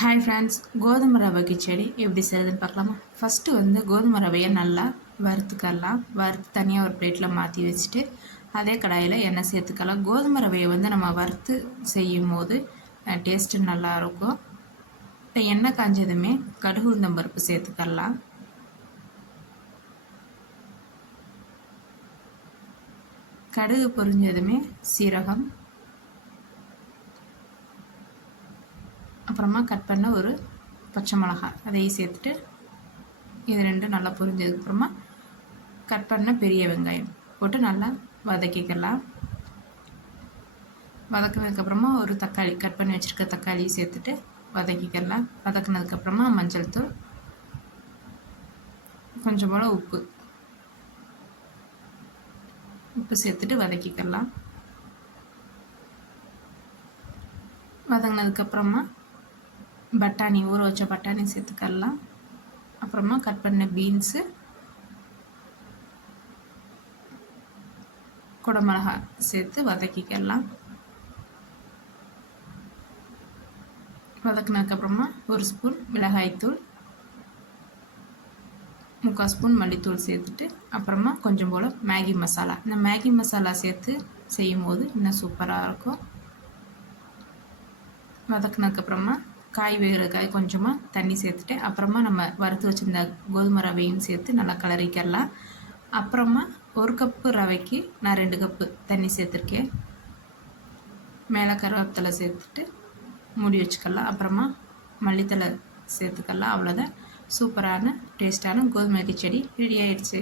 Hi friends கோதுமை ரவை கிச்சடி எப்படி செய்யுதுன்னு பார்க்கலாமா? ஃபஸ்ட்டு வந்து கோதுமை ரவையை நல்லா வறுத்துக்கலாம். வறுத்து தனியாக ஒரு பிளேட்டில் மாற்றி வச்சுட்டு அதே கடாயில் எண்ணெய் சேர்த்துக்கலாம். கோதுமை ரவையை வந்து நம்ம வறுத்து செய்யும் போது டேஸ்ட்டு நல்லாயிருக்கும் இப்போ எண்ணெய் காஞ்சதுமே கடுகு உளுந்தம் பருப்பு சேர்த்துக்கலாம். கடுகு பொரிஞ்சதுமே சீரகம் அப்புறமா கட் பண்ண ஒரு பச்சை மிளகாய் அதையும் சேர்த்துட்டு இது ரெண்டும் நல்லா பொரிஞ்சதுக்கப்புறமா கட் பண்ண பெரிய வெங்காயம் போட்டு நல்லா வதக்கிக்கலாம். வதக்கினதுக்கப்புறமா ஒரு தக்காளி கட் பண்ணி வச்சுருக்க தக்காளியை சேர்த்துட்டு வதக்கிக்கலாம். வதக்கினதுக்கப்புறமா மஞ்சள் தூள் கொஞ்சம் போல் உப்பு. உப்பு சேர்த்துட்டு வதக்கிக்கலாம். வதங்கினதுக்கப்புறமா பட்டாணி ஊற வச்ச பட்டாணி சேர்த்துக்கலாம் அப்புறமா கட் பண்ண பீன்ஸு குடமிளகா சேர்த்து வதக்கிக்கலாம் வதக்கினதுக்கப்புறமா ஒரு ஸ்பூன் மிளகாய்த்தூள் முக்கால் ஸ்பூன் மல்லித்தூள் சேர்த்துட்டு அப்புறமா கொஞ்சம் போல் மேகி மசாலா. இந்த மேகி மசாலா சேர்த்து செய்யும் போது இன்னும் சூப்பராக இருக்கும். வதக்குனதுக்கப்புறமா காய் வேகிறதுக்காக கொஞ்சமாக தண்ணி சேர்த்துட்டு அப்புறமா நம்ம வறுத்து வச்சுருந்த கோதுமை ரவையும் சேர்த்து நல்லா கலரிக்கலாம் அப்புறமா ஒரு கப்பு ரவைக்கு நான் ரெண்டு கப்பு தண்ணி சேர்த்துருக்கேன். மேலே கருவேப்பிலை சேர்த்துட்டு மூடி வச்சுக்கலாம். அப்புறமா மல்லித்தலை சேர்த்துக்கலாம். அவ்வளோதான் சூப்பரான டேஸ்ட்டான கோதுமை செடி ரெடி ஆயிடுச்சு.